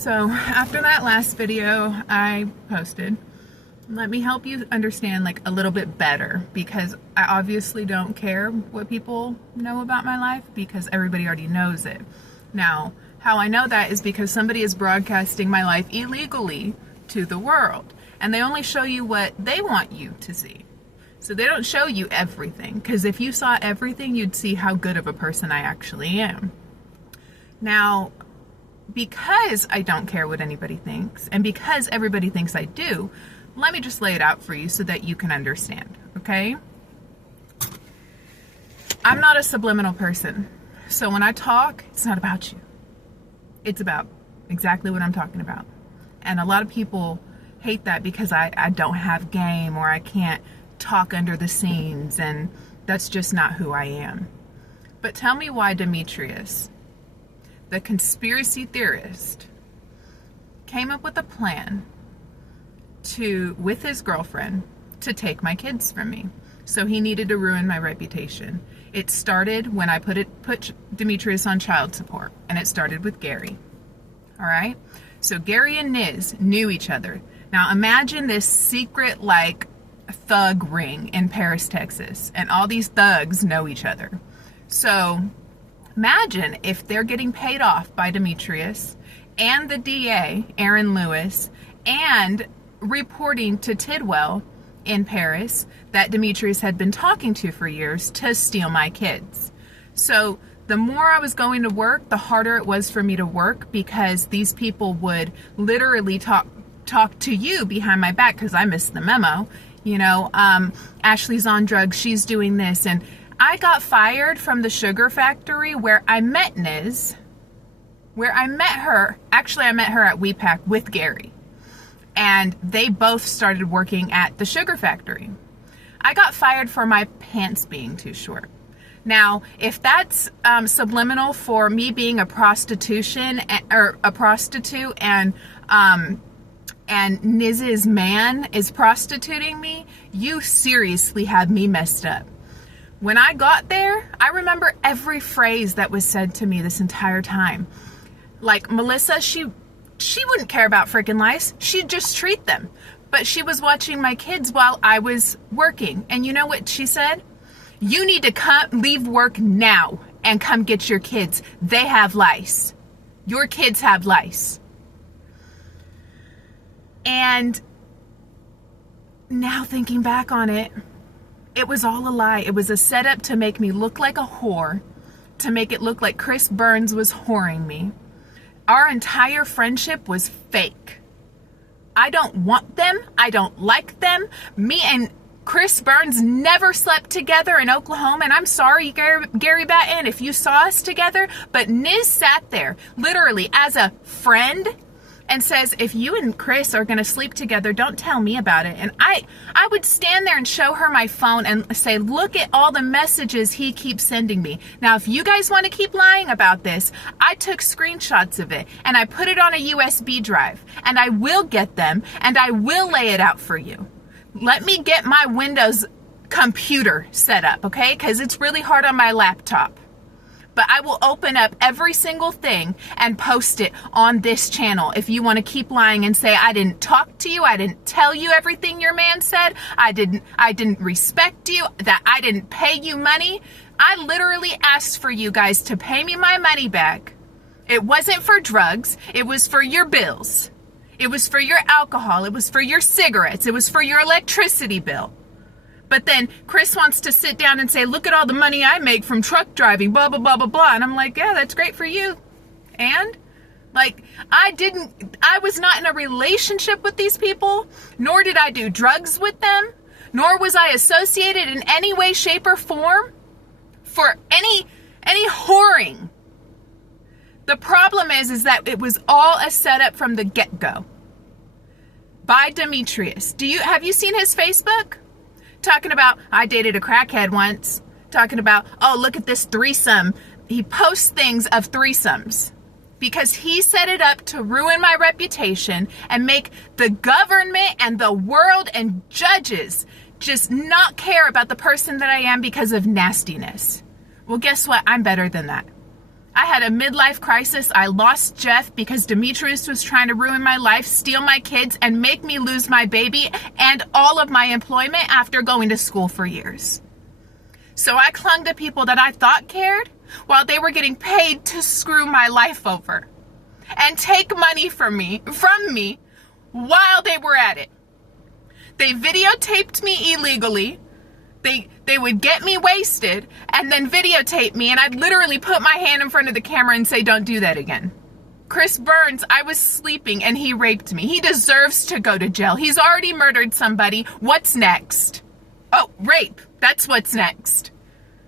So after that last video I posted, let me help you understand like a little bit better, because I obviously don't care what people know about my life because everybody already knows it. Now, how I know that is because somebody is broadcasting my life illegally to the world, and they only show you what they want you to see. So they don't show you everything, because if you saw everything, you'd see how good of a person I actually am. Now, because I don't care what anybody thinks, and because everybody thinks I do, let me just lay it out for you so that you can understand, okay? I'm not a subliminal person. So when I talk, it's not about you. It's about exactly what I'm talking about. And a lot of people hate that because I don't have game, or I can't talk under the scenes, and that's just not who I am. But tell me why Demetrius, the conspiracy theorist, came up with a plan with his girlfriend to take my kids from me. So he needed to ruin my reputation. It started when I put Demetrius on child support, and it started with Gary. All right? So Gary and Niz knew each other. Now imagine this secret like thug ring in Paris, Texas, and all these thugs know each other. So imagine if they're getting paid off by Demetrius and the DA, Aaron Lewis, and reporting to Tidwell in Paris that Demetrius had been talking to for years to steal my kids. So the more I was going to work, the harder it was for me to work, because these people would literally talk to you behind my back, because I missed the memo. You know, Ashley's on drugs, she's doing this. And I got fired from the sugar factory where I met Niz, where I met her. Actually, I met her at WePack with Gary. And they both started working at the sugar factory. I got fired for my pants being too short. Now, if that's subliminal for me being a prostitute and Niz's man is prostituting me, you seriously have me messed up. When I got there, I remember every phrase that was said to me this entire time. Like, Melissa, she wouldn't care about freaking lice. She'd just treat them. But she was watching my kids while I was working. And you know what she said? You need to leave work now and come get your kids. They have lice. Your kids have lice. And now thinking back on it, it was all a lie. It was a setup to make me look like a whore, to make it look like Chris Burns was whoring me. Our entire friendship was fake. I don't want them. I don't like them. Me and Chris Burns never slept together in Oklahoma, and I'm sorry, Gary Batten, if you saw us together, but Niz sat there literally as a friend and says, if you and Chris are going to sleep together, don't tell me about it. And I would stand there and show her my phone and say, look at all the messages he keeps sending me. Now, if you guys want to keep lying about this, I took screenshots of it and I put it on a USB drive, and I will get them and I will lay it out for you. Let me get my Windows computer set up, okay? Because it's really hard on my laptop. But I will open up every single thing and post it on this channel. If you want to keep lying and say, I didn't talk to you, I didn't tell you everything your man said, I didn't respect you, that I didn't pay you money. I literally asked for you guys to pay me my money back. It wasn't for drugs. It was for your bills. It was for your alcohol. It was for your cigarettes. It was for your electricity bill. But then Chris wants to sit down and say, look at all the money I make from truck driving, blah, blah, blah, blah, blah. And I'm like, yeah, that's great for you. And like, I was not in a relationship with these people, nor did I do drugs with them, nor was I associated in any way, shape, or form for any whoring. The problem is that it was all a setup from the get-go by Demetrius. Have you seen his Facebook? Talking about, I dated a crackhead once. Talking about, oh, look at this threesome. He posts things of threesomes because he set it up to ruin my reputation and make the government and the world and judges just not care about the person that I am because of nastiness. Well, guess what? I'm better than that. I had a midlife crisis. I lost Jeff because Demetrius was trying to ruin my life, steal my kids, and make me lose my baby and all of my employment after going to school for years. So I clung to people that I thought cared while they were getting paid to screw my life over and take money from me while they were at it. They videotaped me illegally. They would get me wasted and then videotape me, and I'd literally put my hand in front of the camera and say, don't do that again. Chris Burns, I was sleeping and he raped me. He deserves to go to jail. He's already murdered somebody. What's next? Oh, rape. That's what's next.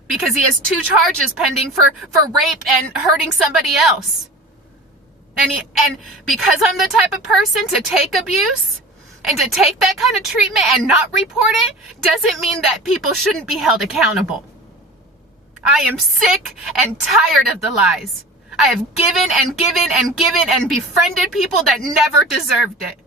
Because he has 2 charges pending for rape and hurting somebody else. And because I'm the type of person to take abuse and to take that kind of treatment and not report it, doesn't mean that people shouldn't be held accountable. I am sick and tired of the lies. I have given and given and given and befriended people that never deserved it.